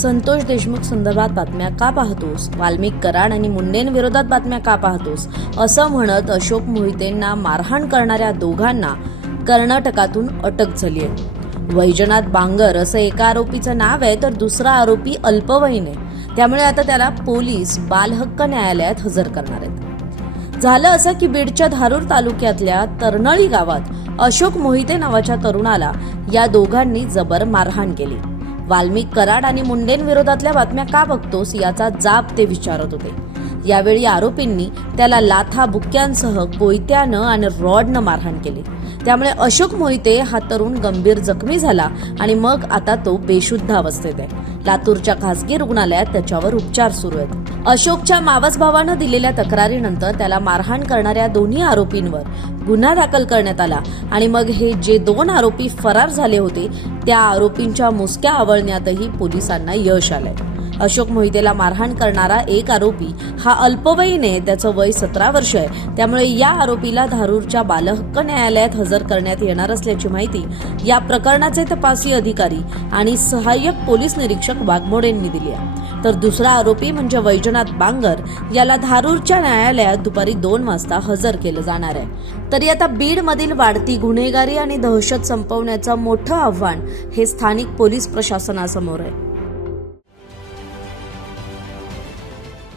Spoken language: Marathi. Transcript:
संतोष देशमुख संदर्भात बातम्या का पाहतोस? वाल्मिक कराड आणि मुंडेंविरोधात बातम्या का पाहतोस? असं म्हणत अशोक मोहितेंना मारहाण करणाऱ्या दोघांना कर्नाटकातून अटक झाली आहे वैजनाथ बांगर असं एका आरोपीचं नाव आहे तर दुसरा आरोपी अल्पवयीन आहे. त्यामुळे आता त्याला पोलीस बालहक्क न्यायालयात हजर करणार आहेत. झालं असं की बीडच्या धारूर तालुक्यातल्या तरनळी गावात अशोक मोहिते नावाच्या तरुणाला या दोघांनी जबर मारहाण केली. वाल्मिक कराड आणि मुंडेंविरोधातल्या बातम्या का बघतोस याचा जाब ते विचारत होते. यावेळी आरोपींनी त्याला लाथा बुक्क्यांसह कोयत्यानं आणि रॉडनं मारहाण केली. त्यामुळे अशोक मोहिते हा तरुण गंभीर जखमी झाला आणि मग आता तो बेशुद्ध अवस्थेत आहे. लातूरच्या खासगी रुग्णालयात त्याच्यावर उपचार सुरू आहेत. अशोकच्या मावस भावानं दिलेल्या तक्रारीनंतर त्याला मारहाण करणाऱ्या दोन्ही आरोपींवर गुन्हा दाखल करण्यात आला आणि मग हे जे दोन आरोपी फरार झाले होते त्या आरोपींच्या मुसक्या आवळण्यातही पोलिसांना यश आलंय. अशोक मोहितेला मारहाण करणारा एक आरोपी. हा अल्पवयीन आहे त्याचं वय सतरा वर्ष आहे. त्यामुळे या आरोपीला धारूरच्या बालहक्क न्यायालयात हजर करण्यात येणार असल्याची माहिती या प्रकरणाचे तपासी अधिकारी आणि सहाय्यक पोलीस निरीक्षक वाघमोडेंनी दिली आहे. तर दुसरा आरोपी म्हणजे वैजनाथ बांगर याला धारूरच्या न्यायालयात दुपारी दोन वाजता हजर केलं जाणार आहे. तरी आता बीडमधील वाढती गुन्हेगारी आणि दहशत संपवण्याचं मोठं आव्हान हे स्थानिक पोलीस प्रशासनासमोर आहे.